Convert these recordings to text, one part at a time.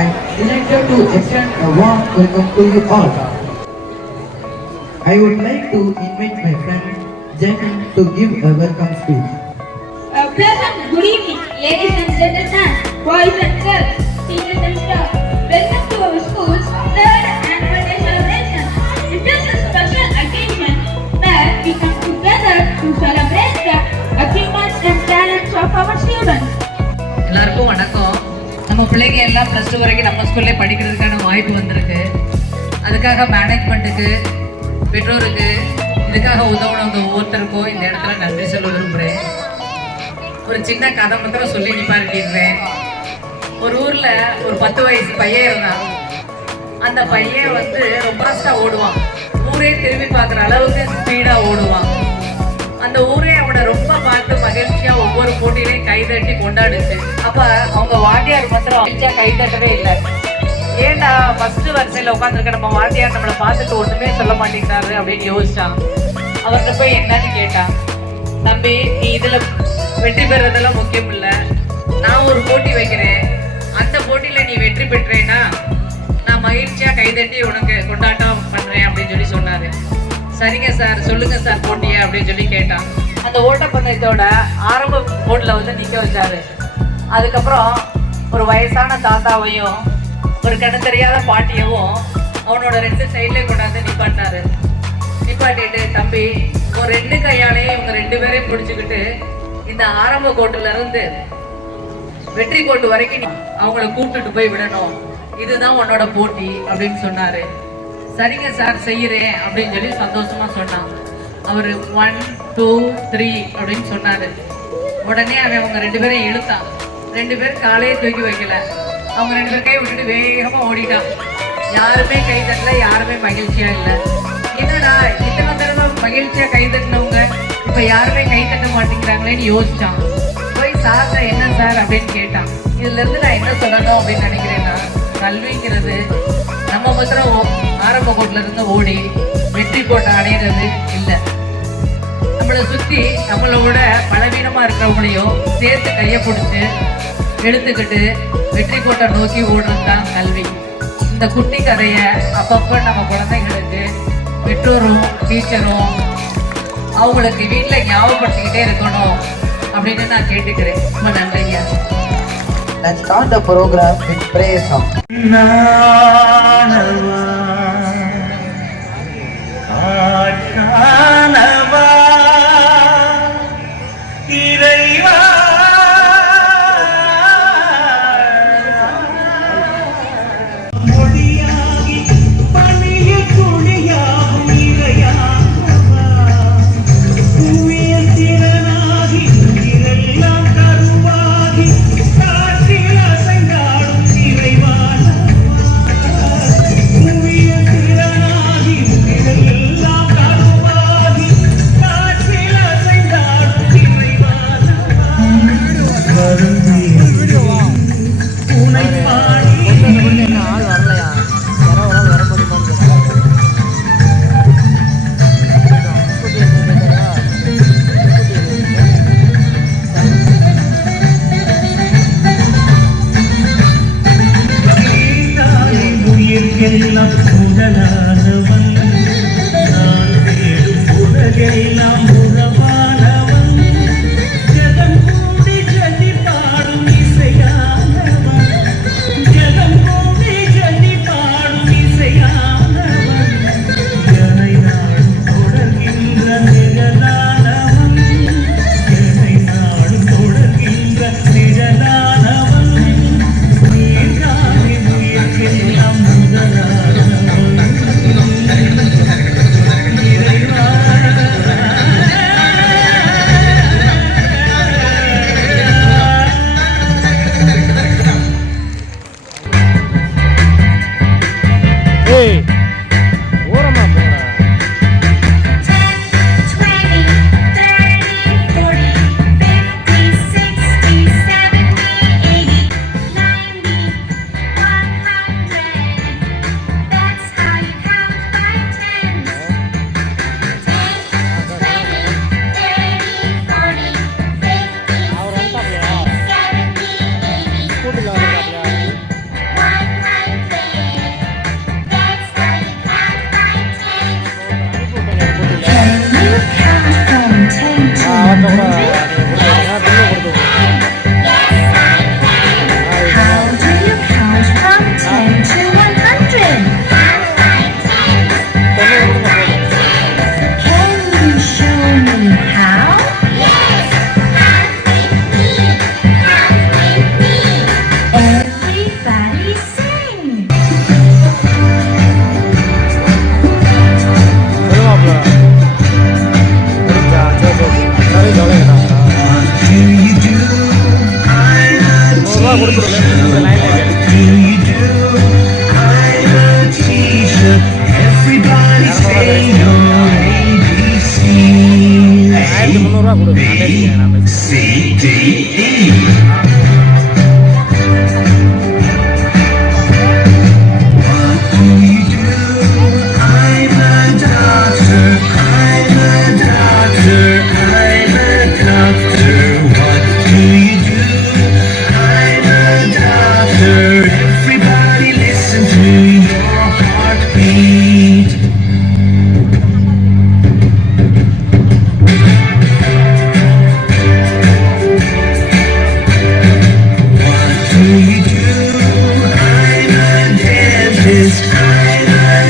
and delighted to extend a warm welcome to you all. I would like to invite my friend Jacob to give a welcome speech. A pleasant good evening, ladies and gentlemen, boys and girls, seniors and staff. Welcome to our school's third annual day celebration. It is a special occasion where we come together to celebrate the achievements and talents of our students. எல்லாருக்கும் வணக்கம். நம்ம பிள்ளைங்க எல்லாம் +2 வரைக்கும் நம்ம ஸ்கூல்லே படிக்கிறதுக்கான வாய்ப்பு வந்திருக்கு. அதுக்காக மேனேஜ்மெண்ட்டுக்கு, பெற்றோருக்கு, இதுக்காக உதவுனவங்க ஒவ்வொருத்தருக்கும் இந்த இடத்துல நன்றி சொல்ல விரும்புகிறேன். ஒரு சின்ன கதை மாத்திரம் சொல்லி நிப்பாட்டிடுறேன். ஒரு ஊரில் ஒரு 10 வயசு பையன் இருந்தான். அந்த பையன் ரொம்ப ஃபாஸ்ட்டாக ஓடுவான். ஊரே திரும்பி பார்க்குற அளவுக்கு ஸ்பீடாக ஓடுவான். அந்த ஊரே அவனை ரொம்ப பார்த்து மகிழ்ச்சியாக ஒவ்வொரு போட்டியிலையும் கைதட்டி கொண்டாடுச்சு. அப்போ அவங்க வாத்தியார் மாத்திரம் மகிழ்ச்சியாக கைதட்டவே இல்லை. ஏண்டா ஃபஸ்ட்டு வரிசையில் உட்காந்துருக்க நம்ம வாத்தியார் நம்மளை பார்த்துட்டு ஒன்றுமே சொல்ல மாட்டேங்கிறாரு அப்படின்னு யோசிச்சான். அவர்கிட்ட போய் என்னன்னு கேட்டான். தம்பி, நீ இதில் வெற்றி பெறதெல்லாம் முக்கியம் இல்லை. நான் ஒரு போட்டி வைக்கிறேன். அந்த போட்டியில் நீ வெற்றி பெற்றேன்னா நான் மகிழ்ச்சியாக கைதட்டி உனக்கு கொண்டாட்டம் பண்ணுறேன் அப்படின்னு சொல்லி சொன்னார். சரிங்க சார், சொல்லுங்க சார் போட்டியை அப்படின்னு சொல்லி கேட்டான். அந்த ஓட்டப்பந்தயத்தோட ஆரம்ப போட்டில் நிற்க வச்சாரு. அதுக்கப்புறம் ஒரு வயசான தாத்தாவையும் ஒரு கண்ணு தெரியாத பாட்டியவும் அவனோட 2 சைட்லேயும் கொண்டாந்து நிப்பாட்டினாரு. நிப்பாட்டிட்டு, தம்பி, ஒரு 2 கையாலேயே இவங்க 2 பேரையும் பிடிச்சிக்கிட்டு இந்த ஆரம்ப கோட்டிலிருந்து வெற்றி கோட்டு வரைக்கும் அவங்கள கூப்பிட்டுட்டு போய் விடணும். இதுதான் உன்னோட போட்டி அப்படின்னு சொன்னாரு. சரிங்க சார், செய்யறேன் அப்படின்னு சொல்லி சந்தோஷமா சொன்னான். அவர் 1 2 3 அப்படின்னு சொன்னாரு. உடனே அவன் அவங்க 2 பேரையும் இழுத்தான். 2 பேர் காலையே தூக்கி வைக்கல. அவங்க 2 பேர் கை விட்டுட்டு வேகமா ஓடிட்டான். யாருமே கை தட்டல, யாருமே மகிழ்ச்சியா இல்லை. என்னடா இத்தனை தடவை மகிழ்ச்சியா கை தட்டினவங்க இப்ப யாருமே கை தட்ட மாட்டேங்கிறாங்களேன்னு யோசிச்சான். போய் சார்ட்ட என்ன சார் அப்படின்னு கேட்டான். இதுல இருந்து நான் என்ன சொல்லணும் அப்படின்னு நினைக்கிறேன்னா, கல்விங்கிறது நம்ம மாத்திரம் ஆரம்ப கோட்டில இருந்து ஓடி வெற்றி கோட்டை அடைகிறது இல்லை. நம்மளை சுற்றி நம்மளோட பலவீனமா இருக்கிறவங்களையும் சேர்த்து கையை பிடிச்சி எடுத்துக்கிட்டு வெற்றி கோட்டை நோக்கி ஓடுறது தான் கல்வி. இந்த குட்டி கதையை அப்பப்போ நம்ம குழந்தைங்களுக்கு பெற்றோரும் டீச்சரும் அவங்களுக்கு வீட்டில் ஞாபகப்படுத்திக்கிட்டே இருக்கணும் அப்படின்னு நான் கேட்டுக்கிறேன். ரொம்ப நன்றிங்க. Let's start the program with prayer song.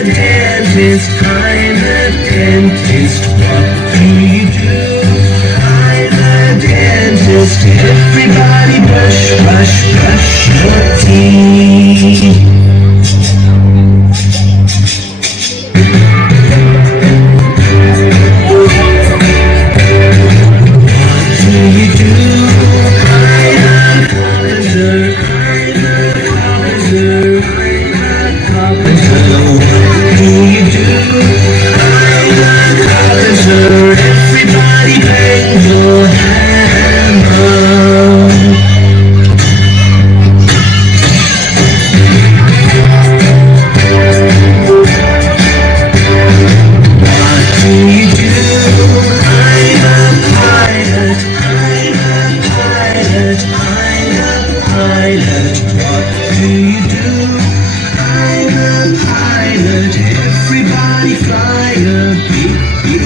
dentist, I'm a dentist. What do you do? I'm a dentist. Everybody brush, brush, brush your teeth. Everybody bang your hammer. What do you do? I'm a pilot. I'm a pilot. I'm a pilot. What do you do? I'm a pilot. Everybody fly a beep, beep.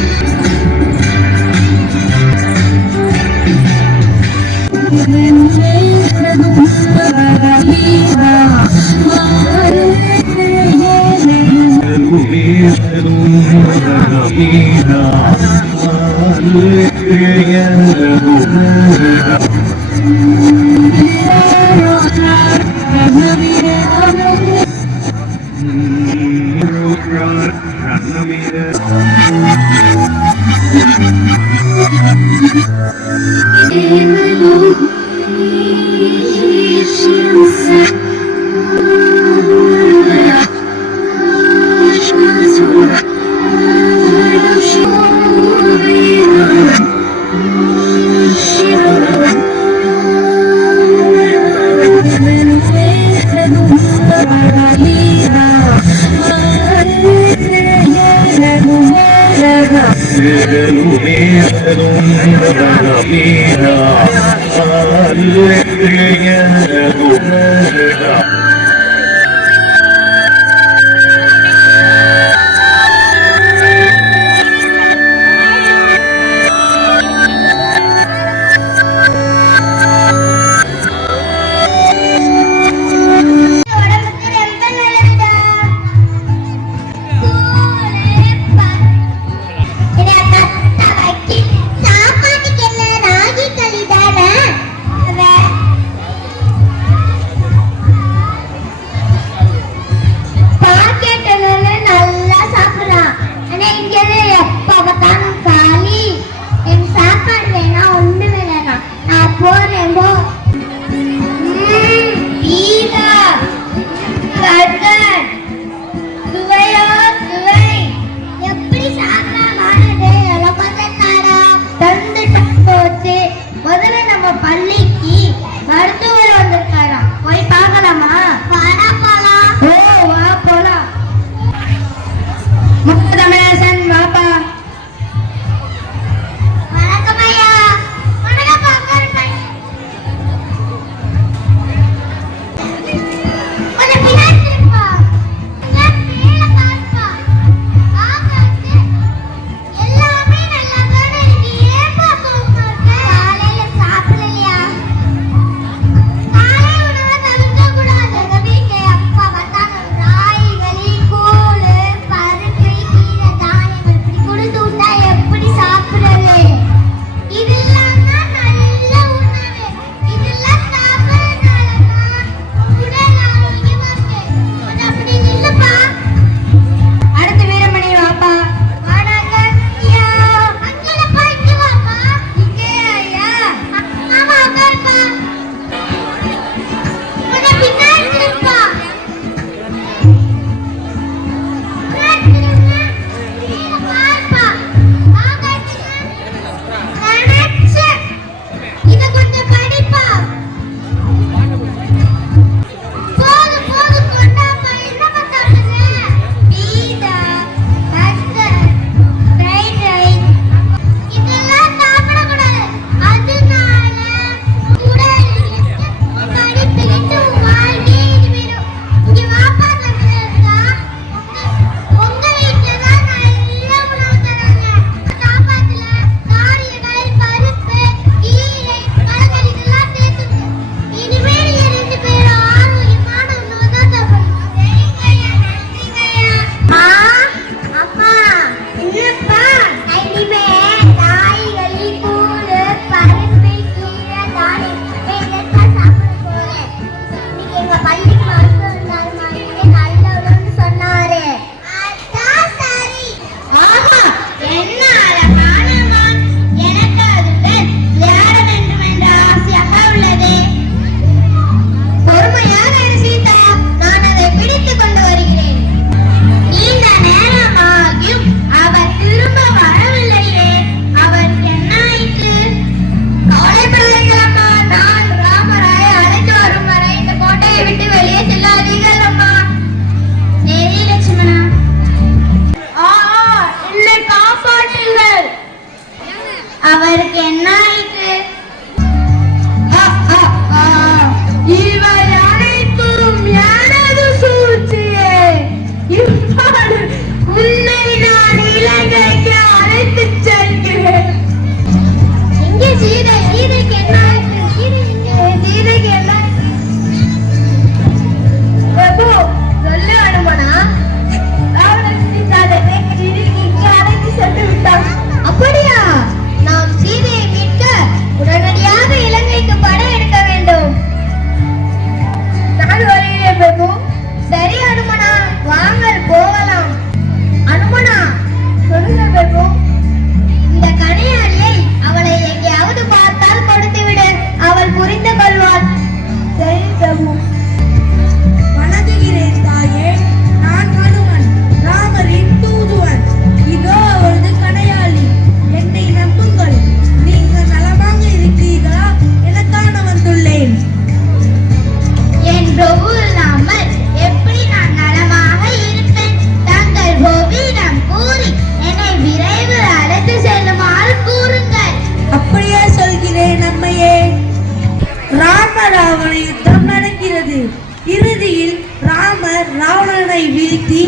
ராவணனை வீழ்த்தி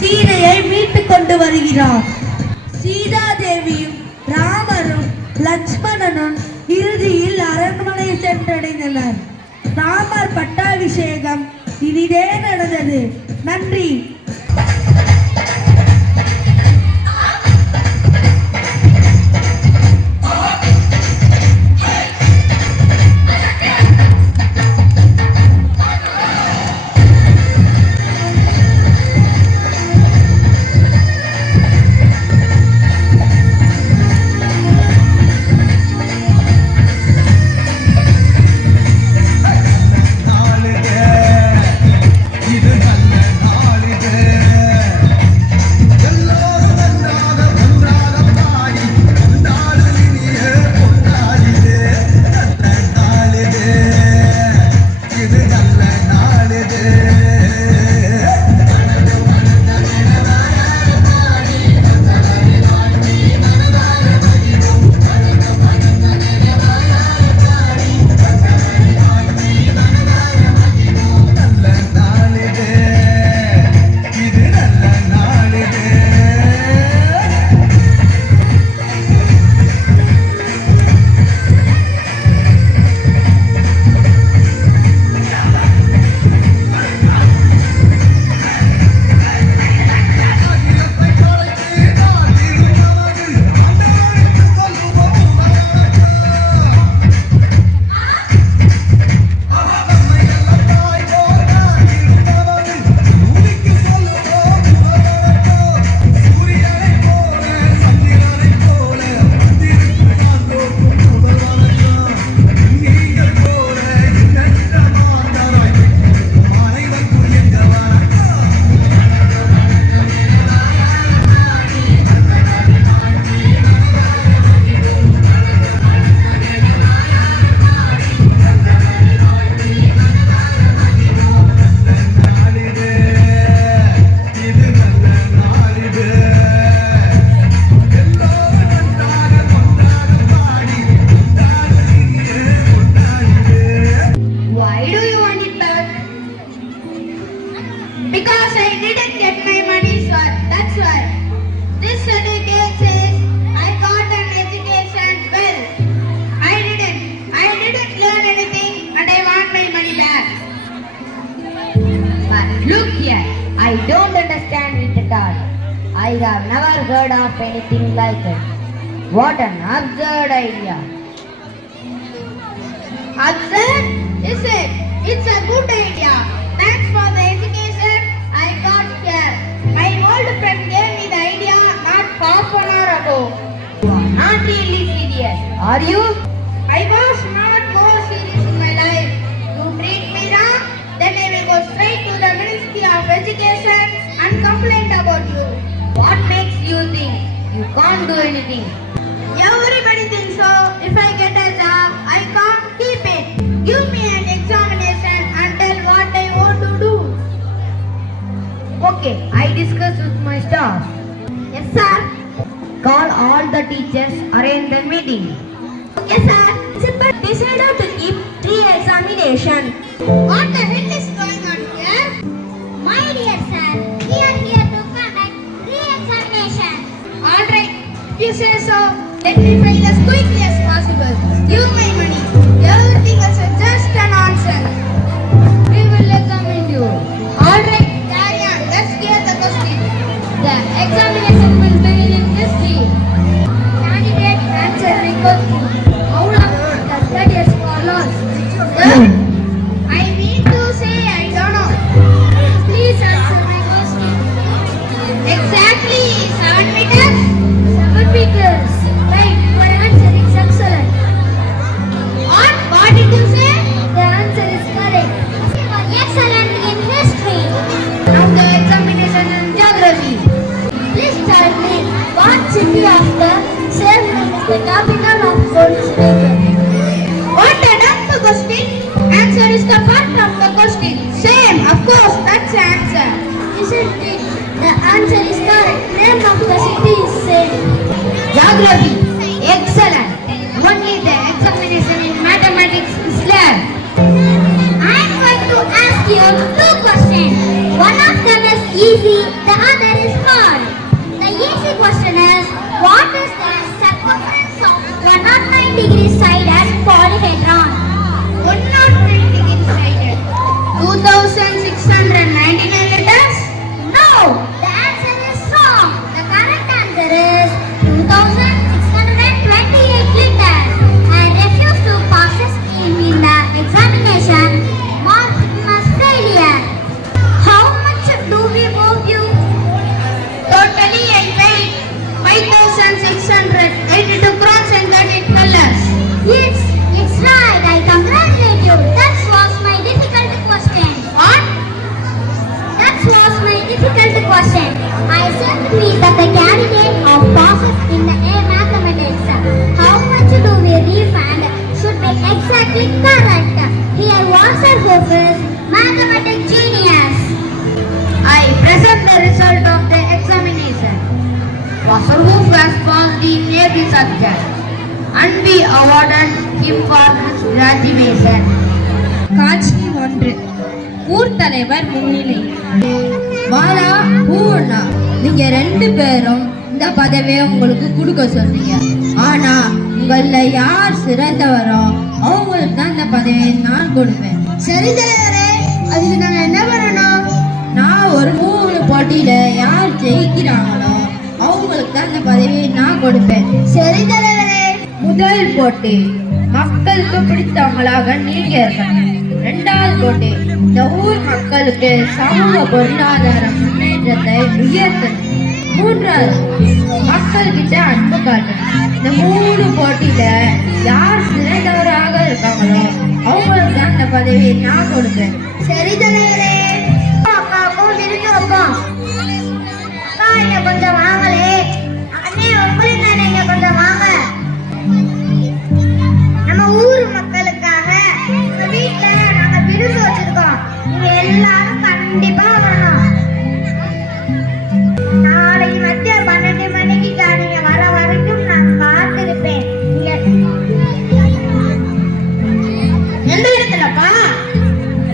சீதையை மீட்டுக் கொண்டு வருகிறார். சீதாதேவியும் ராமரும் லட்சுமணனும் இறுதியில் அரண்மனை சென்றடைந்தனர். ராமர் பட்டாபிஷேகம் இனிதே நடந்தது. நன்றி. Because I didn't get my money's worth, that's why. This certificate says I got an education. Well, I didn't learn anything and I want my money back. But look here, I don't understand it at all. I have never heard of anything like it. What an absurd idea. Absurd? Is it? It's a good idea. Thanks for the education I got here. My old friend gave me the idea not half an hour ago. You are not really serious, are you? I was not more serious in my life. You treat me wrong, then I will go straight to the Ministry of Education and complain about you. What makes you think you can't do anything? Everybody thinks so. If I get a job, I can't keep it. Give me an examination and tell what I want to do. Okay, I discuss with my staff. Yes, sir. Call all the teachers, arrange the meeting. Yes, sir. Principal decided to keep re-examination. What the hell is going on here? My dear sir, we are here to conduct re-examination. Alright, if you say so, let me fail as quickly as possible. Give my money. Everything else is just a nonsense. We will examine you. Alright, carry on. Let's hear the question. The examination will begin in history. Candidate answer the question. How long does that is for lost? I mean to say I don't know. Please answer my question. Exactly 7 meters. 7 meters. Right, your answer is excellent. What did you say? The answer is correct. You are excellent in history. Now the examination in geography. Please easy, the other is hard. The easy question is, what is the circumference of 109 degrees sided polyhedron? 109 degrees sided. 2699 liters? No, the answer is wrong. The correct answer is 2628 liters. I refuse to pass this scheme in the examination. Mark must failure. How much do we owe you? Totally I paid 5,682 crowns and 13 dollars. Yes, it's right. I congratulate you. That was my difficult question. What? That was my difficult question. I said to me that the candidate of passes in the A mathematics. How much do we refund should be exactly correct. Here Wasserhoff is mathematics genius. I present the result of the examination. Wasserhoff has passed in every subject and we awarded him for his graduation. காட்சி 1. ஊர் தலைவர் முன்னிலை. வாடா பூவண்ணா, நீங்க 2 பேரும் இந்த பதவியை உங்களுக்கு கொடுக்க சொன்னீங்க. ஆனா உங்கள யார் சிறந்தவரோ அவங்களுக்கு தான் இந்த பதவியை நான் கொடுப்பேன். சரி தலைவரே, அதுக்கு நாங்க என்ன பண்ணணும்? நான் ஒரு 3 போட்டியில யார் ஜெயிக்கிறாங்களோ அவங்களுக்கு தான் இந்த பதவியை நான் கொடுப்பேன். சரி தலைவரே. முதல் போட்டி, மக்களுக்கு பிடித்தவங்களாக நீங்க இருக்கணும். 2வது போட்டி, இந்த ஊர் மக்களுக்கு சமூக பொருளாதார முன்னேற்றத்தை உயர்த்தணும். 3வது போட்டி, மக்கள்கிட்ட அன்பு காட்டணும். இந்த 3 போட்டியில யார் சிறந்தவராக இருக்காங்களோ அவங்களுக்கு தான் இந்த பதவியை நான் கொடுப்பேன். சரி தலைவரே. அக்காவுக்கும் விருந்து வைப்போம். அக்கா, இங்க கொஞ்சம் வாங்களே. அண்ணே, உங்களுக்கு தானே, இங்க கொஞ்சம் வாங்க. நம்ம ஊர் மக்களுக்காக எங்க வீட்டுல நாங்க விருந்து வச்சிருக்கோம். நீங்க எல்லாரும் கண்டிப்பா வரணும். நாளைக்கு மத்தியம் 12 மணிக்கு நீங்க வர வரைக்கும் நான் காத்திருப்பேன். எந்த இடத்துலப்பா?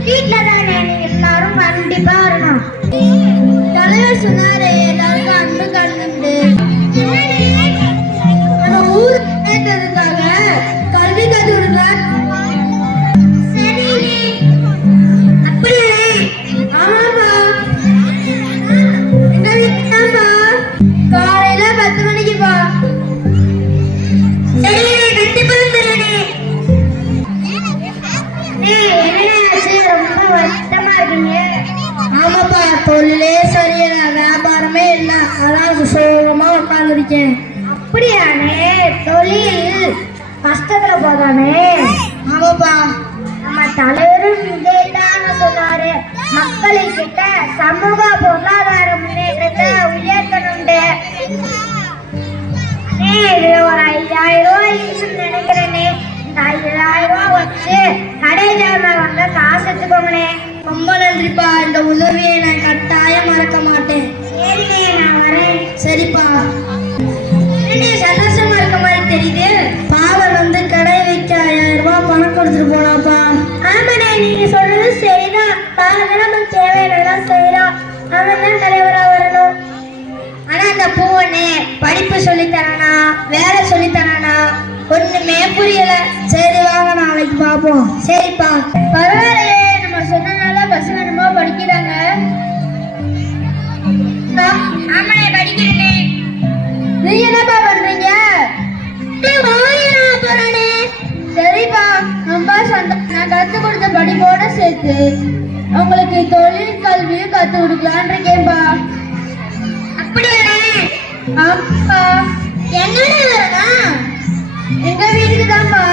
வீட்டுல தானே, நீங்க எல்லாரும் கண்டிப்பா வரணும். தலைவர் சொன்னாரு எல்லாருக்கும் அன்பு கலந்து. நம்ம ஊர் கேட்டதுக்காக கல்வி கத்துருக்கார். சரி, அப்படியே. ஆமாப்பா, எங்க வீட்டுதான்ப்பா. காலையில 10 மணிக்குப்பா. சரி, கண்டிப்பா வந்துடுறேனே. ரொம்ப வருத்தமா இருக்கீங்க. ஆமாப்பா, தொழிலே சரியில்லை, வியாபாரமே இல்லை, அதான் சோகமா உட்காந்துருக்கேன். அப்படியானே? தொழில் கஷ்டத்துல போதானே? ஆமாப்பா, நம்ம தலைவரும் இதேதான் சொன்னாரு. மக்கள்கிட்ட சமூக பொருளாதார முன்னேற்றத்தை உயர்த்தணுண்டு. இது ஒரு 5000 ரூபாய் இருக்குன்னு நினைக்கிறேனே. இந்த 5000 ரூபாய் வச்சு கடையில வாங்க காசு எடுத்துக்கோங்களே. ரொம்ப நன்றிப்பா, இந்த உதவியை நான் கட்டாயம் மறக்க மாட்டேன். சரிண்ணே, நான் வரேன். சரிப்பா. சந்தோஷமா இருக்க மாதிரி தெரியுது. பாவன் வந்து கடை வைக்க 5000 ரூபாய் பணம் கொடுத்துட்டு போனாப்பா. ஆமாண்ணே, நீங்க சொல்றது சரிதான். பாவன் நமக்கு தேவையானதான் செய்யறான். அவன் தான் தலைவரா வரணும். ஆனா அந்த பூவண்ணே படிப்பு சொல்லித்தரானா, வேலை சொல்லித்தரானா, ஒண்ணுமே புரியல. சரி வாங்க, நாளைக்கு பார்ப்போம். சரிப்பா. பரவாயில்லையே, நம்ம சொன்னனால பசங்க என்னமோ படிக்கிறாங்க. ஆமாண்ணே, படிக்கிறேனே. நீங்க என்னப்பா பண்றீங்க? சரிப்பா, ரொம்ப சந்தோஷம். நான் கற்றுக் கொடுத்த படிப்போட சேர்த்து உங்களுக்கு தொழில் கல்வியும் கற்றுக் கொடுக்கலான் இருக்கேன்பா. அப்படியாண்ணே? ஆமாப்பா. என்னோட வரணும்? எங்க வீட்டுக்கு தான்ப்பா.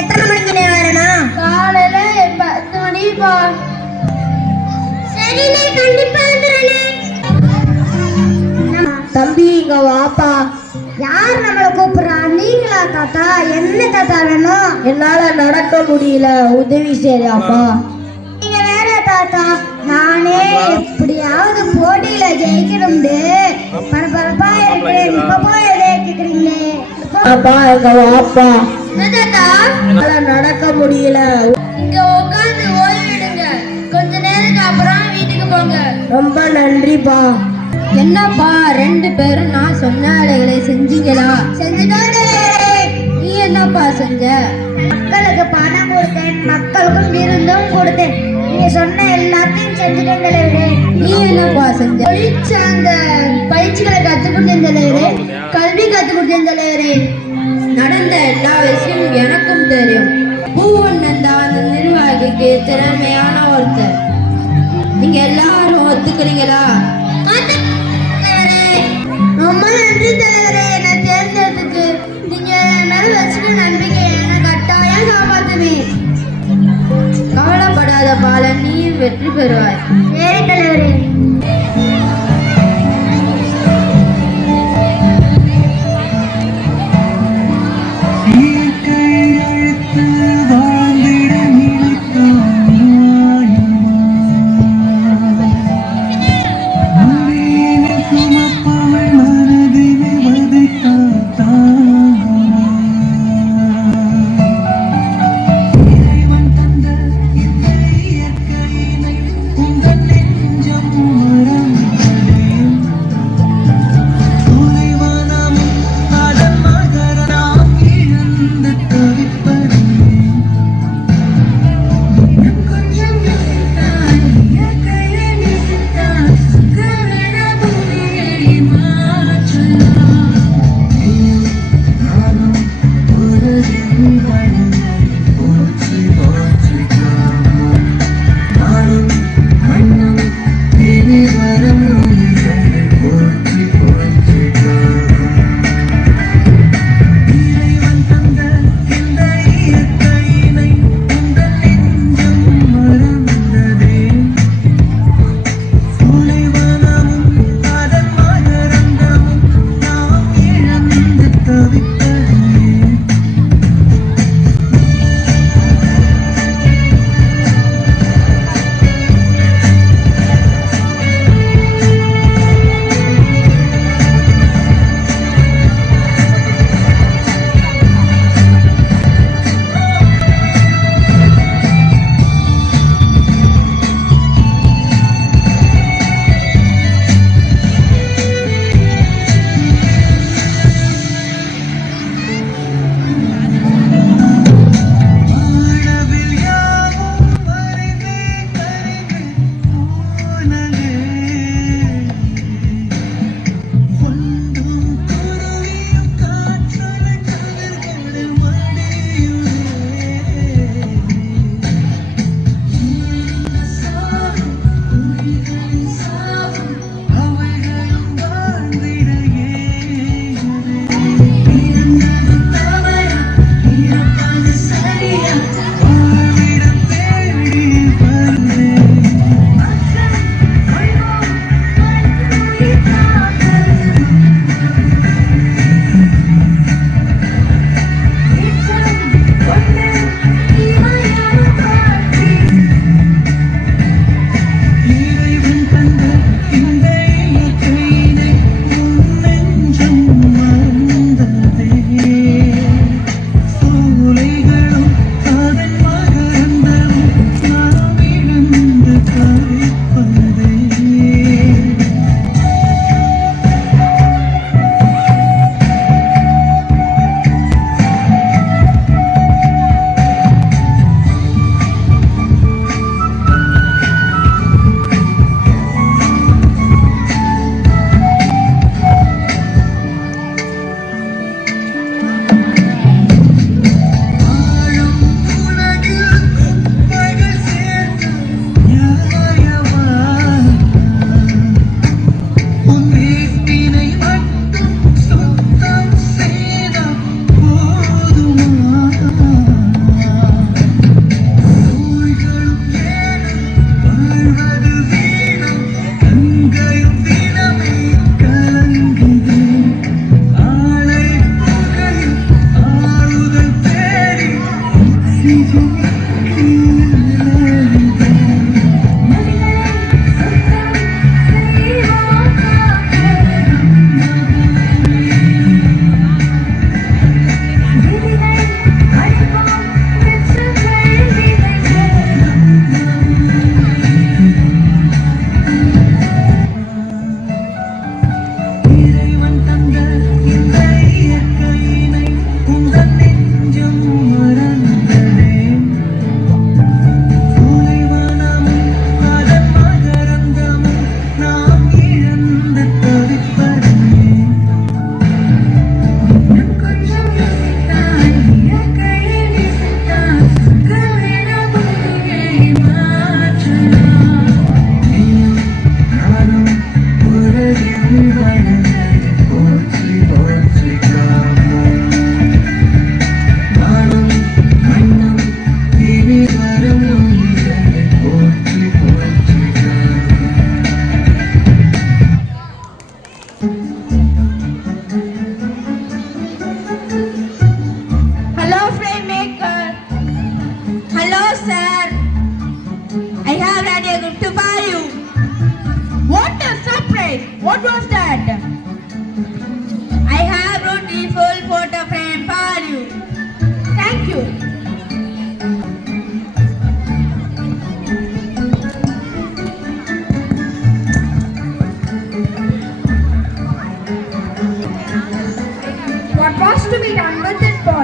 எத்தனை மணிக்கு வரணும்? காலையில 10 மணிப்பா. சரிண்ணே, கண்டிப்பா வந்துடுறேனே. தம்பி, இங்க வாப்பா. யார் நம்மளை கூப்பிடுறா? நீங்களா தாத்தா? என்ன தாத்தா வேணும்? என்னால நடக்க முடியல, உதவி செய்யாப்பா. நீங்க வேற தாத்தா, நானே எப்படியாவது போட்டியில ஜெயிக்கணும்னு பரபரப்பா இருக்கேன். இப்ப போய் கேக்குறீங்களே. அப்பா, இங்க வாப்பா. தாத்தா, என்னால நடக்க முடியல. இங்க உட்காந்து ஓய்விடுங்க. கொஞ்ச நேரத்துக்கு அப்புறம் வீட்டுக்கு போங்க. ரொம்ப நன்றிப்பா. என்னப்பா 2 பேரும் நான் சொன்ன வேலைகளை செஞ்சீங்களா? நீ என்னப்பா செஞ்ச? மக்களுக்கு பணம் கொடுத்தேன், மக்களுக்கும் விருந்தும் கொடுத்தேன். நீங்க சொன்ன எல்லாத்தையும் செஞ்சுட்டேன் தலைவரே. நீ என்னப்பா செஞ்ச? அந்த பயிற்சிகளை கற்றுக் கொடுத்தேன் தலைவரே. கல்வி கற்றுக் கொடுத்தேன் தலைவரே. நடந்த எல்லா விஷயமும் எனக்கும் தெரியும். பூவண்ணன் தான் அந்த நிர்வாகிக்கு திறமையான ஒருத்தர். நீங்க எல்லாரும் ஒத்துக்கிறீங்களா? ரொம்ப நன்றி தலைவரே. என்னை தேர்ந்தெடுத்துக்கு நீங்க மேல வச்சுட்டு நம்பிக்கை என்னை கட்டாயம் காப்பாத்துவேன். கவலைப்படாத பாலன், நீயும் வெற்றி பெறுவாய். சரி தலைவரே. இயற்கை அழைத்து வாழ்ந்திட நினைத்தாய் நியாயமா? மடியினை சுமப்பவள் மனதினை வதைத்தால் தாங்குமா? இறைவன் தந்த இந்த இயற்கையினை உங்கள் நெஞ்சம் மறந்து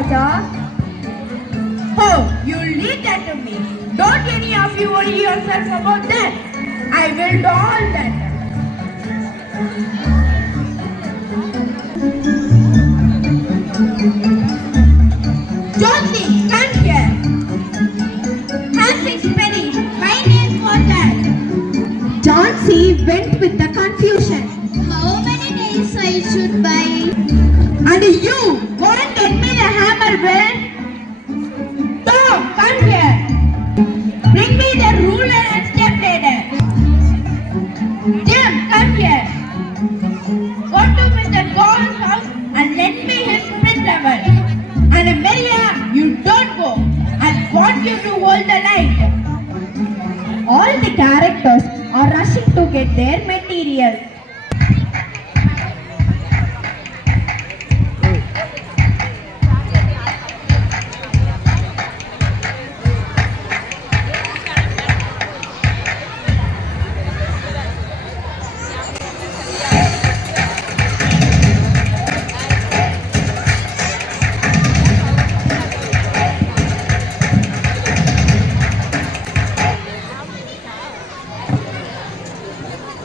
Paja. Oh, you leave that to me. Don't any of you worry yourself about that. I will do all that. Johnny, come here. Have it ready. My name for that. Johnsy went with the confusion. How many days I should buy? And you, go and get me the hammer, Will. Tom, come here. Bring me the ruler and stepladder. Jim, come here. Go to Mr. Gold's house and lend me his split level. And Maria, you don't go. I want you to hold the light. All the characters are rushing to get their material.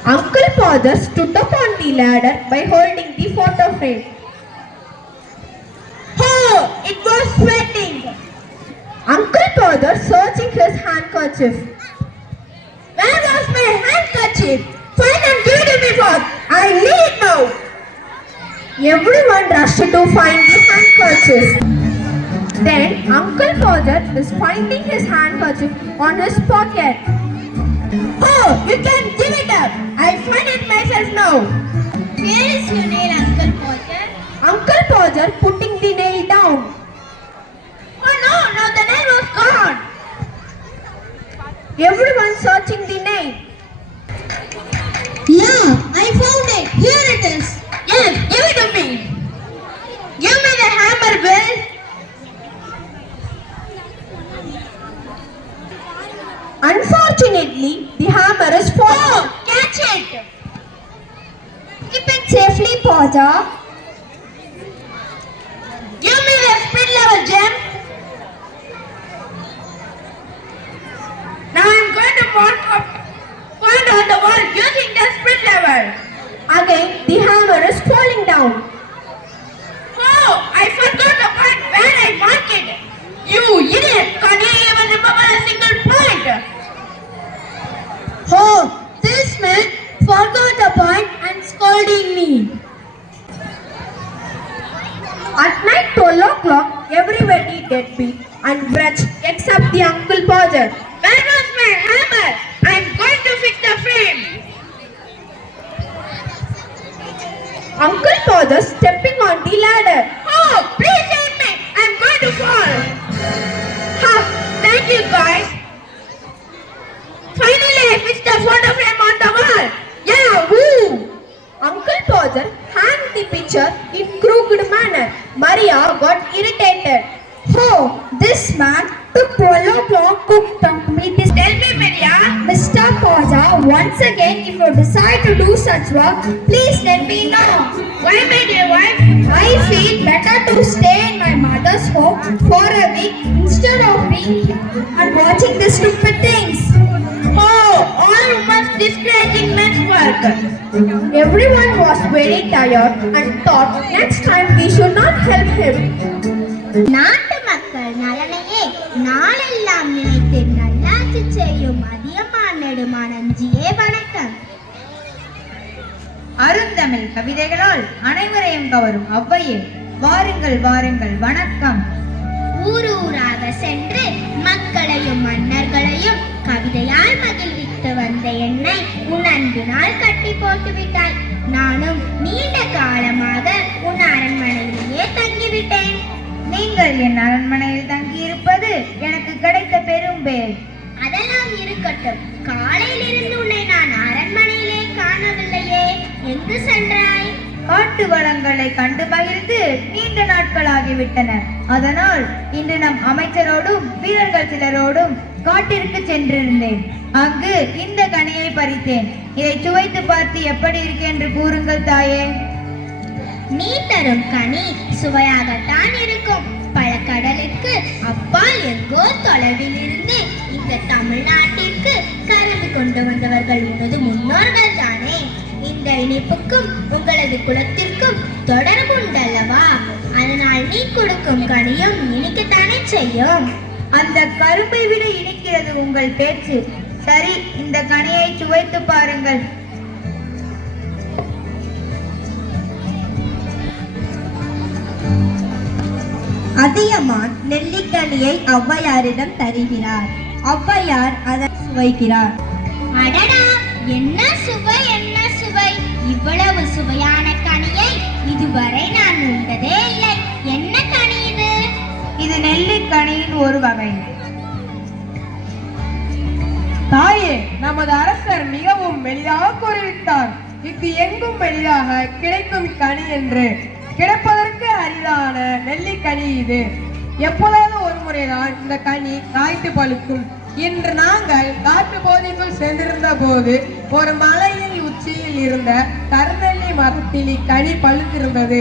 Uncle Father stood up on the ladder by holding the photo frame. Oh, it was sweating. Uncle Father searching his handkerchief. Where was my handkerchief? Find and give it to me first. I need it now. Everyone rushed to find the handkerchief. Then Uncle Father is finding his handkerchief on his pocket. Oh, you can give it up. I'll find it myself now. Where is your nail, Uncle Potter? Uncle Father putting the nail down. Oh no, now the nail was gone. Everyone searching the nail. Yeah, I found it. Here it is. Yes, give it to me. Give me the hammer, Will. Unfortunately, the hammer is falling. Oh, catch it. Keep it safely, Paja. Give me the split level, Jim. Now I'm going to point on the wall using the split level. Again, the hammer is falling down. Oh, I forgot the point where I marked it. You idiot! Can't you even remember a single point? Oh, this man forgot the point and scolding me. At night, 12 o'clock, everybody deadbeat and wretched except the Uncle Paja. Where was my hammer? I'm going to fix the frame. Uncle Paja stepping on the ladder. Oh, please help me! I'm going to fall. Ha! Thank you, guys. Finally, I fixed the photo frame on the wall. Yeah, woo! Uncle Paja hanged the picture in crooked manner. Maria got irritated. Oh, this man took 12 o'clock to complete this. Tell me, Maria. Mr. Paja, once again, if you decide to do such work, please let me know. Why, my dear wife? I feel better to stay in my mother's home for a week instead of being here and watching the stupid things. Oh, all must disgracing men's work. Everyone was very tired and thought next time we should not help him. நாட்டு மக்கள் நலனையே நாளெல்லாம் நினைத்து நல்லாட்சி செய்யும் அதியமான் நெடுமான் நஞ்சியே வணக்கம். அருந்தமிழ் கவிதைகளால் அனைவரையும் கவரும் ஔவையே, வாருங்கள் வாருங்கள் வணக்கம். ஊரூராக சென்று மக்களையும் மன்னர்களையும் கவிதையால் மகிழ்வித்து வந்த என்னை உன் அன்பினால் கட்டி போட்டு விட்டாய். நானும் நீண்ட காலமாக உன் அரண்மனையிலேயே தங்கிவிட்டேன். நீங்கள் என் அரண்மனையில் தங்கியிருப்பது எனக்கு கிடைத்த பெரும் பேர். அதெல்லாம் இருக்கட்டும். காலையிலிருந்து உன்னை நான் அரண்மனையிலே காணவில்லையே. எங்கு சென்றாய்? காட்டு வளங்களை கண்டு மகிழ்ந்து நீண்ட நாட்களாகிவிட்டன. அதனால் இன்று நம் அமைச்சரோடும் வீரர்கள் சிலரோடும் காட்டிற்கு சென்றிருந்தேன். அங்கு இந்த கனியை பறித்தேன். இதை சுவைத்து பார்த்து எப்படி இருக்கு என்று கூறுங்கள் தாயே. நீ தரும் கனி சுவையாகத்தான் இருக்கும். கடலுக்கு அப்பால் எங்கோ தொலைவில் இருந்து இந்த தமிழ்நாட்டிற்கு கருது கொண்டு வந்தவர்கள் உனது முன்னோர்கள் தானே. இந்த இனிப்புக்கும் உங்களது குலத்திற்கும் தொடர்பு உண்டல்லவா? அதனால் நீ கொடுக்கும் கனியும் இனிக்கத்தானே செய்யும். அந்த கரும்பை விட இனிக்கிறது உங்கள் பேச்சு. சரி, இந்த கனியை சுவைத்து பாருங்கள். அதியமான் நெல்லிக்கனியை ஔவையாரிடம் தருகிறார். ஔவையார் அதை சுவைக்கிறார். அடடா, என்ன சுவை, என்ன சுவை! இவ்வளவு சுவையான கனியை இதுவரை நான் உண்டதே இல்லை. என்ன கனி இது? இது நெல்லிக்கனியின் ஒரு வகை. தாயே, நமது அரசர் மிகவும் எளிதாக கூறிவிட்டார். இது எங்கும் எளிதாக கிடைக்கும் கனி என்று. கிடைப்பதற்கு அரிதான நெல்லிக்கனி இது. எப்போதாவது ஒரு முறைதான் இந்த கனி காய்த்து பழுக்கும். இன்று நாங்கள் காட்டு பகுதிக்குள் சென்றிருந்த போது ஒரு மலையில் உச்சியில் இருந்த கருநெல்லி மரத்தில் இக்கனி பழுத்திருந்தது.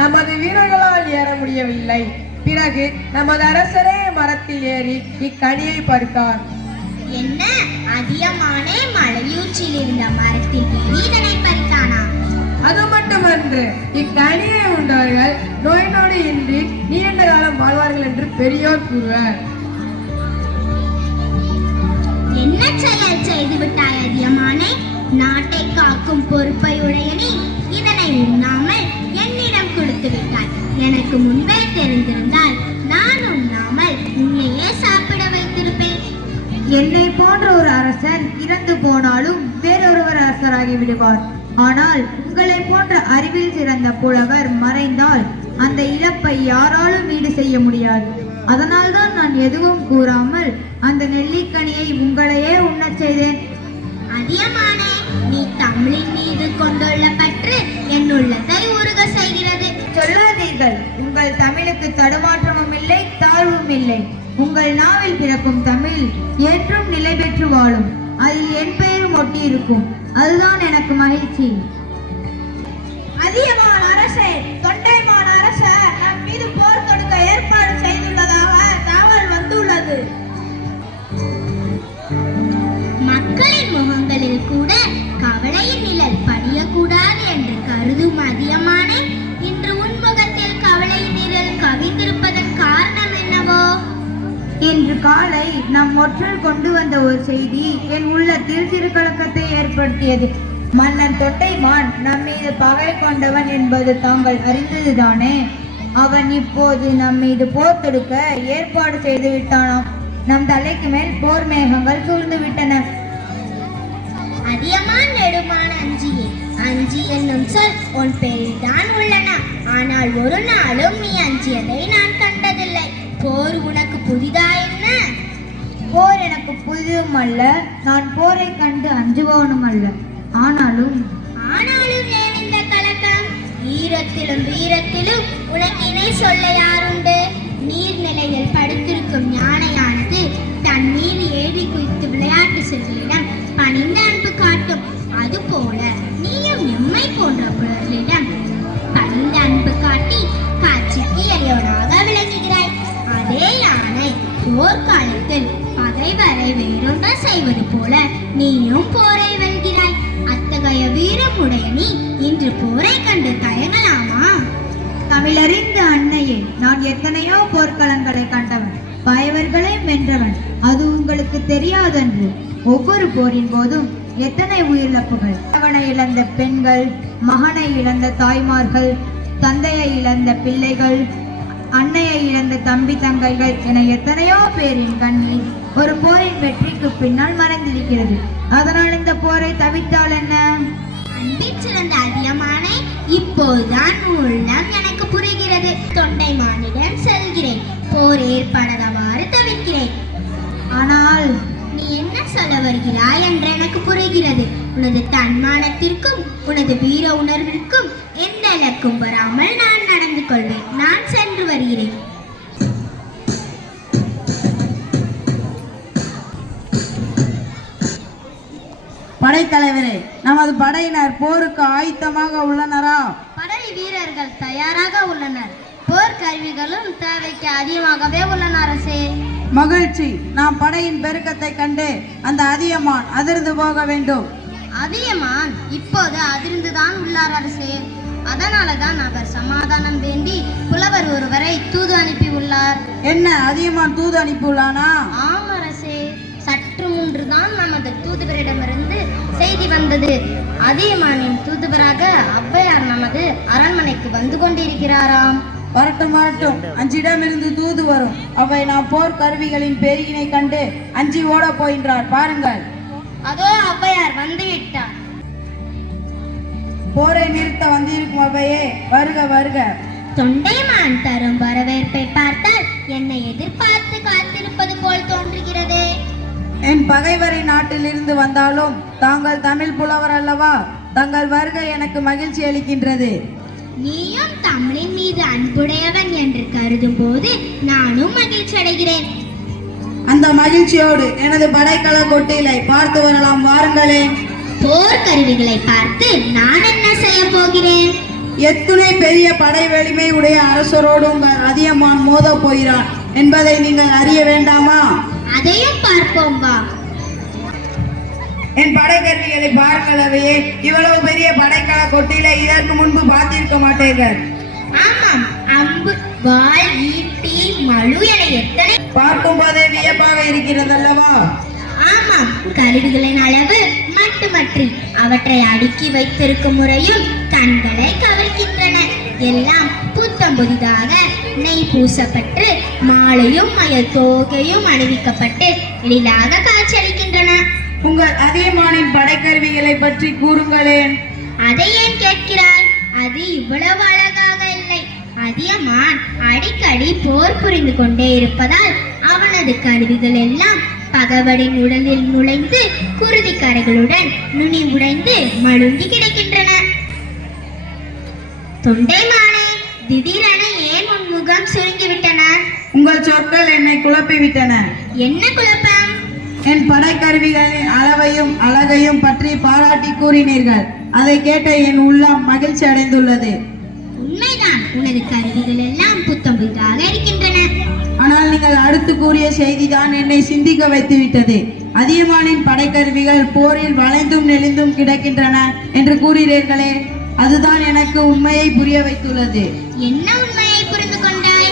நமது வீரர்களால் ஏற முடியவில்லை. பிறகு நமது அரசரே மரத்தில் ஏறி இக்கனியை பறித்தார். என்ன, அதியமானே மலையூச்சில் இருந்த மரத்தில் ஏறி இதனை பறித்தானா? அது மட்டுமன்று, இக்கனியை உண்டவர்கள் நோய் நொடி இன்றி நீண்ட காலம் வாழ்வார்கள் என்று பெரியோர் கூறுவர். என்ன செயல் செய்து விட்டாய் அதியமானே? நாட்டை காக்கும் பொறுப்பை உடைய நீ இதனை உண்ணாமல் என்னிடம் கொடுத்து விட்டாய். எனக்கு முன்பே தெரிந்திருந்தால் நான் உண்ணாமல் உன்னையே சாப்பிட வைத்திருப்பேன். என்னை போன்ற ஒரு அரசன் இறந்து போனாலும் வேறொருவர் அரசராகி விடுவார். ஆனால் உங்களை போன்ற அறிவில் சிறந்த புலவர் மறைந்தால் அந்த இழப்பை யாராலும் ஈடு செய்ய முடியாது. அதனால்தான் நான் எதுவும் கூறாமல் அந்த நெல்லிக்கனியை உங்களையே உண்ணச் செய்தேன். அதியமானே, நீ தமிழின் மீது கொண்டுள்ள பற்று என் உள்ளத்தை உருக செய்கிறது. சொல்லாதீர்கள். உங்கள் தமிழுக்கு தடுமாற்றமும் இல்லை, தாழ்வும் இல்லை. உங்கள் நாவில் பிறக்கும் தமிழ் என்றும் நிலை பெற்று வாழும். அதில் என் பெயரும் ஒட்டி இருக்கும். அதுதான் எனக்கு மகிழ்ச்சி. அதியமான் அரசே, தொண்டைமான் அரசர் நம் மீது போர் தொடுக்க ஏற்பாடு செய்துள்ளதாக தகவல் வந்துள்ளது. மக்களின் முகங்களில் கூட கவலையின் நிழல் படியக்கூடாது என்று கருதும் அதியமானே, இன்று உன் முகத்தில் கவலையின் நிழல் கவிந்திருப்பதன் காரணம் என்னவோ? இன்று காலை நம் ஒற்றர் கொண்டு வந்த ஒரு செய்தி என் உள்ளத்தில் சிறு கலக்கத்தை ஏற்படுத்தியது. மன்னர் தொண்டைமான் நம் மீது பகை கொண்டவன் என்பது தாங்கள் அறிந்ததுதானே. அவன் இப்போது நம் மீது போர் தொடுக்க ஏற்பாடு செய்து விட்டானாம். நம் தலைக்கு மேல் போர் மேகங்கள் சூழ்ந்து விட்டன. அதியமான் நெடுமான அஞ்சியே, அஞ்சி என்னும் சொல் உன் பேரில் தான் உள்ளன. ஆனால் ஒரு நாளும் நீ அஞ்சியதை நான் கண்டதில்லை. போர் உனக்கு புதிதா என்ன? போர் எனக்கு புதிதும் அல்ல, நான் போரை கண்டு அஞ்சுபவனும் அல்ல. ஆனாலும் ஏன் இந்த கலக்கம்? ஈரத்திலும் வீரத்திலும் உனக்கு இணை சொல்ல யாருண்டு? நீர்நிலையில் படுத்திருக்கும் யானையானது தன் மீது ஏறி குதித்து விளையாட்டு செல்வரிடம் பணிந்த அன்பு காட்டும். அதுபோல நீயும் எம்மை போன்ற புலர்களிடம் பணிந்த அன்பு காட்டி காட்சிக்கு எளியவனாக விளங்குகிறாய். அதே யானை போர்க்காலத்தில் பகைவரை வேறொன்ற செய்வது போல நீயும் போரை வெல்கிறாய். அத்தகைய வீரம் உடைய நீ இன்று போரை கண்டு தயங்கலாமா? தமிழறிந்த அன்னையே, நான் எத்தனையோ போர்க்களங்களை கண்டவன், பகைவர்களை வென்றவன். அது உங்களுக்கு தெரியாதன்று. ஒவ்வொரு போரின் போதும் எத்தனை உயிரிழப்புகள்! அவனை இழந்த பெண்கள், மகனை இழந்த தாய்மார்கள், தந்தையை இழந்த பிள்ளைகள், அன்னையை இழந்த தம்பி தங்கைகள் என எத்தனையோ பேரின் கண்ணீர் ஒரு போரின் வெற்றிக்கு பின்னால் மறைந்திருக்கிறது. அதனால் இந்த போரை தவித்தால் என்ன? அன்பில் சிறந்த அதியமானே, இப்போதுதான் உள்ளம் எனக்கு புரிகிறது. தொண்டைமானிடம் செல்கிறேன், போர் ஏற்படாதவாறு தவிர்க்கிறேன். ஆனால் நீ என்ன சொல்ல வருகிறாய் என்று எனக்கு புரிகிறது. உனது தன்மானத்திற்கும் உனது வீர உணர்விற்கும் எந்த இலக்கும் வராமல் நான் நடந்து கொள்வேன். நான் சென்று வருகிறேன். படைத்தலைவரே, நமது படையினர் போருக்கு ஆயத்தமாக உள்ளனரா? படை வீரர்கள் தயாராக உள்ளனர். போர் கருவிகளும் தேவைக்கு அதிகமாகவே உள்ளன அரசே. மகிழ்ச்சி. நாம் படையின் பெருக்கத்தை கண்டு அந்த அதியமான் அதிர்ந்து போக வேண்டும். அதியமான் இப்போது அதிர்ந்துதான் உள்ளார் அரசே. அதனாலதான் அவர் சமாதானம் வேண்டி புலவர் ஒருவரை தூது அனுப்பி உள்ளார். என்ன, அதியமான் தூது அனுப்பியுள்ளானா? ஆம் அரசே, சற்று முன்றுதான் நமது தூதுவரிடமிருந்து செய்தி வந்தது. அதியமானின் தூதுவராக ஔவையார் நமது அரண்மனைக்கு வந்து கொண்டிருக்கிறாராம். வரட்டும் வரட்டும், அஞ்சிடமிருந்து தூது வரும். அவை நாம் போர் கருவிகளின் பெருகினை கண்டு அஞ்சி ஓட போகின்றார் பாருங்கள். அதோ ஔவையார் வந்து விட்டார். போரை நிறுத்த வந்திருக்கும் அவையே, வருக வருக. தொண்டைமான் தரும் வரவேற்பை பார்த்தால் என்னை எதிர்பார்த்து காத்திருப்பது போல் தோன்றுகிறது. என் பகைவரை நாட்டிலிருந்து வந்தாலும் தாங்கள் தமிழ் புலவர் அல்லவா? தங்கள் வருகை எனக்கு மகிழ்ச்சி அளிக்கின்றது. நீயும் தமிழின் மீது அன்புடையவன் என்று கருதும் போது நானும் மகிழ்ச்சி அடைகிறேன். அந்த மகிழ்ச்சியோடு எனது படைக்கல கொட்டிலை பார்த்து வரலாம் வாருங்களேன். போர் கருவிகளை பார்த்து நான் என்ன செய்ய போகிறேன்? எத்துணை பெரிய படை வலிமை உடைய அரசரோடு உங்கள் அதியமான் மோத போகிறான் என்பதை நீங்கள் அறிய வேண்டாமா? அதையும் பார்ப்போம் வா. என் படைக்கருவிகளை பாருங்கள் அவையே. இவ்வளவு பெரிய படைக்கல கொட்டிலை இதற்கு முன்பு பார்த்திருக்க மாட்டீர்கள். ஆமாம், அம்பு, வாள், ஈட்டி, மழு என எத்தனை பார்க்கும் போதே வியப்பாக இருக்கிறது அல்லவா? ஆமாம், கருவிகளின் அளவு மட்டுமன்றி அவற்றை அடுக்கி வைத்திருக்கும் முறையும் கண்களை கவர்கின்றன. எல்லாம் புத்தம் புதிதாக நெய் பூசப்பட்டு மாலையும் மயில் தோகையும் அணிவிக்கப்பட்டு எளிதாக காட்சியளிக்கின்றன. உங்கள் அதியமானின் படைக்கருவிகளை பற்றி கூறுங்களேன். அதை ஏன் கேட்கிறாய்? அது இவ்வளவு அழகாக இல்லை. அதியமான் அடிக்கடி போர் புரிந்து கொண்டே இருப்பதால் அவனது கருவிகள் எல்லாம் பகவரின் உடலில் நுழைந்து குருதி கரைகளுடன் நுனி உடைந்து மழுங்கி கிடக்கின்றன. தொண்டைமானே, திடீரென ஏன் உன் முகம் சுருங்கிவிட்டன? உங்கள் சொற்கள் என்னை குழப்பிவிட்டன. என்ன குழப்பம்? என் படைக்கருவிகளின் அளவையும் அழகையும் பற்றி பாராட்டி கூறினீர்கள். அதை கேட்ட என் உள்ளம் மகிழ்ச்சி அடைந்துள்ளது. உண்மைதான், உனது கருவிகள் எல்லாம் புத்தம் புதிதாக இருக்கின்றன. ஆனால் நீங்கள் அடுத்து கூறிய செய்திதான் என்னை சிந்திக்க வைத்துவிட்டது. அதியமானின் படைக்கருவிகள் போரில் வளைந்தும் நெளிந்தும் கிடக்கின்றன என்று கூறுகிறீர்களே, அதுதான் எனக்கு உண்மையை புரிய வைத்துள்ளது. என்ன உண்மையை புரிந்து கொண்டாய்?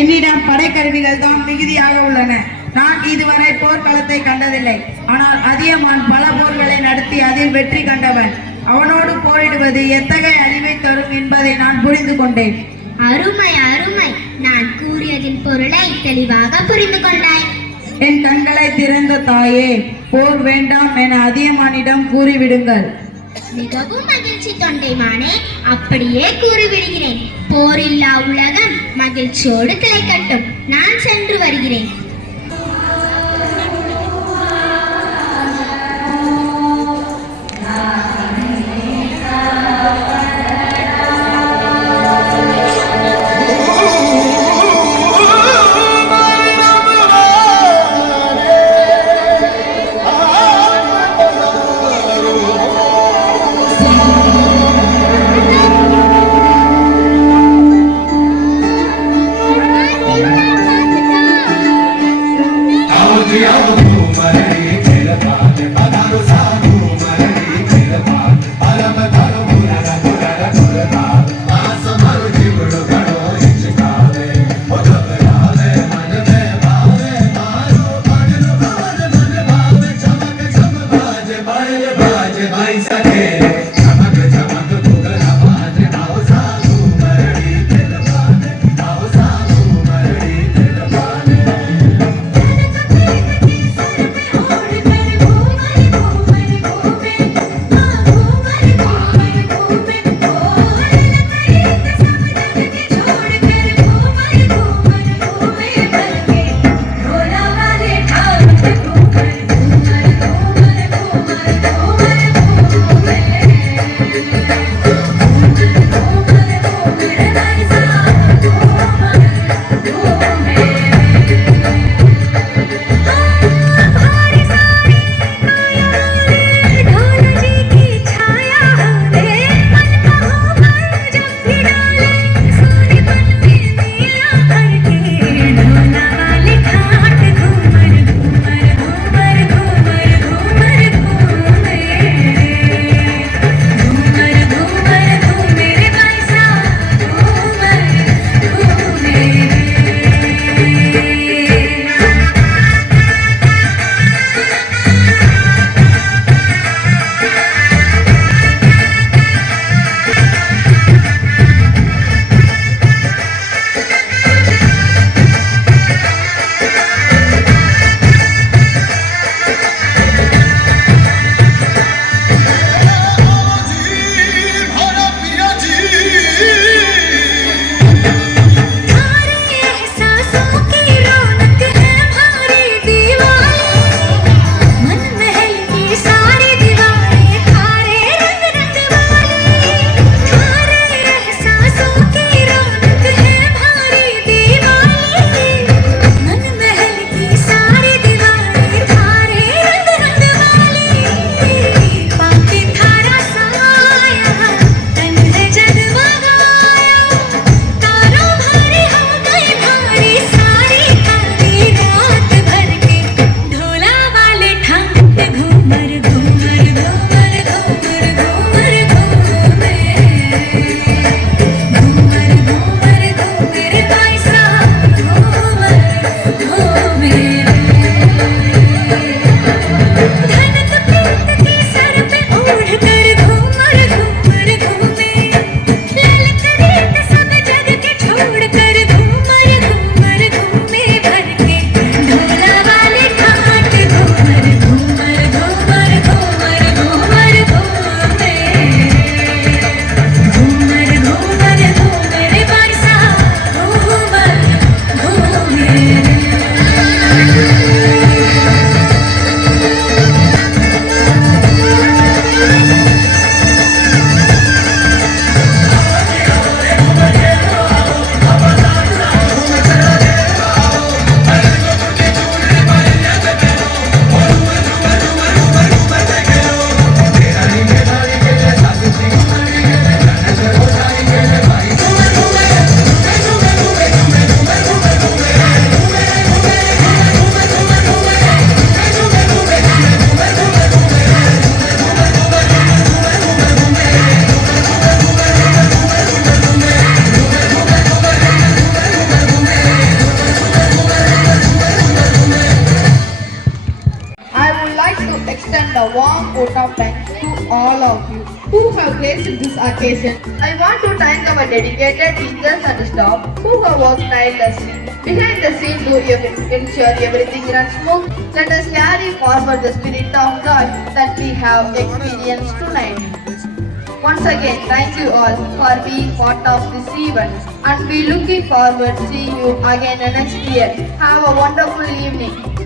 என்னிடம் படைக்கருவிகள் தான் மிகுதியாக உள்ளன. நான் இதுவரை போர்க்களத்தை கண்டதில்லை. ஆனால் அதியமான் பல போர்களை நடத்தி அதில் வெற்றி கண்டவன். அவனோடு போரிடுவது எத்தகைய அழிவை தரும் என்பதை நான் புரிந்து கொண்டேன். அருமை அருமை, நான் கூறியதின் பொருளை தெளிவாக புரிந்து கொண்டாய். என் கண்களை திறந்த தாயே, போர் வேண்டாம் என அதியமானிடம் கூறிவிடுங்கள். மிகவும் மகிழ்ச்சி தொண்டைமானே, அப்படியே கூறிவிடுகிறேன். போரில்லா உலகம் மகிழ்ச்சியோடு திளைக்கட்டும். நான் சென்று வருகிறேன். of you who have graced this occasion. I want to thank our dedicated teachers and staff who have worked tirelessly behind the scene to ensure everything runs smooth. Let us carry forward the spirit of joy that we have experienced tonight. Once again, thank you all for being part of this event, and we looking forward to seeing you again next year. Have a wonderful evening.